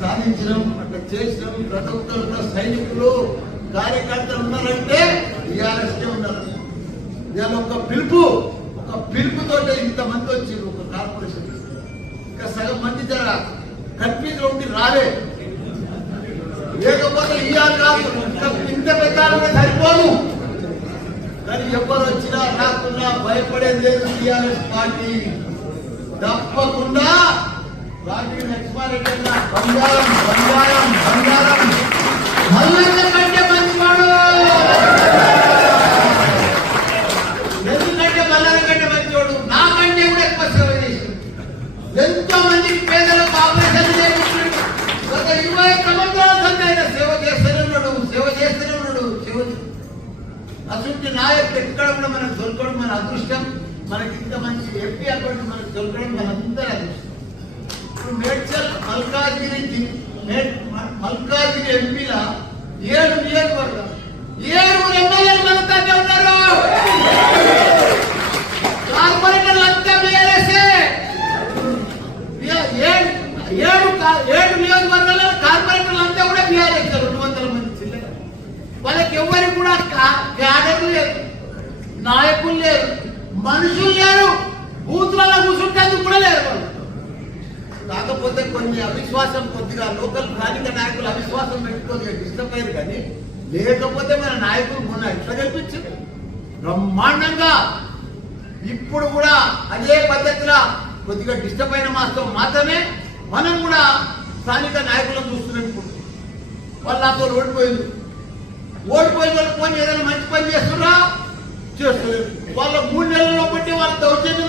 సాధించడం అట్లా చేసినాం. ప్రతి ఒక్కరు సైనికులు కార్యకర్తలు ఉన్నారంటే టీఆర్ఎస్కే ఉన్నారు. ఇవాళ ఒక పిలుపుతో ఇంతమంది వచ్చారు ఒక కార్పొరేషన్. ఇంకా సగం మంది జర కన్ఫ్యూజ్ ఉండి రాలే, లేకపోతే ఇవాళ కాదు ఇంకా ఇంత పెట్టాలంటే సరిపోను. కానీ ఎవరు వచ్చినా రాకున్నా భయపడేది లేదు. టీఆర్ఎస్ పార్టీ తప్పకుండా రాజీ లక్ష్మారెడ్డి అన్న బంగారం బంగారం బంగారం మల్లన్న కంటే మంచివాడు. ఎందుకంటే మల్లన్న కంటే మంచివాడు నాకంటే కూడా ఎక్కువ సేవ చేశాడు. ఎంతో మందికి పేదలకు ఆపరేషన్ చేయించాడు. గత 20 సంవత్సరాల ఆయన సేవ చేస్తూనే ఉన్నాడు. అసలు నాయకులు ఎక్కడ కూడా మనకు దొరకడం మన అదృష్టం. మనకి ఇంత మంచి ఎంపీ అకౌంట్ మనకు దొరకడం మనందరి అదృష్టం. ఇప్పుడు మేడ్చల్ మల్కాజిగిరి ఎంపీల 7 నియోజకవర్గాలు 7 ఎమ్మెల్యేలు మనతోనే ఉన్నారు. కార్పొరేటర్లు అంతా బీఆర్ఎస్ఏ. 7 నియోజకవర్గాల్లో కార్పొరేటర్లు అంతా కూడా బీఆర్ఎస్. 200 మంది చిల్లర. వాళ్ళకి ఎవరికి కూడా క్యాడర్లు లేరు, నాయకులు లేరు, మనుషులు లేరు, బూత్లలో కూర్చుంటేందుకు కూడా లేరు వాళ్ళు. కాకపోతే కొన్ని అవిశ్వాసం, కొద్దిగా లోకల్ స్థానిక నాయకులు అవిశ్వాసం పెట్టుకోగా డిస్టర్బ్ అయ్యారు. కానీ లేకపోతే మన నాయకులు మొన్న ఎట్లా కల్పించారు బ్రహ్మాండంగా. ఇప్పుడు కూడా అదే పద్ధతిలో కొద్దిగా డిస్టర్బ్ అయిన మాత్రమే మనం కూడా స్థానిక నాయకులను చూస్తున్నాం. ఇప్పుడు వాళ్ళు నాతో ఓడిపోయిన వాళ్ళు పోయి ఏదైనా మంచి పని చేస్తున్నా చేస్తారు. వాళ్ళ 3 నెలల్లో బట్టి వాళ్ళు దౌర్జన్యం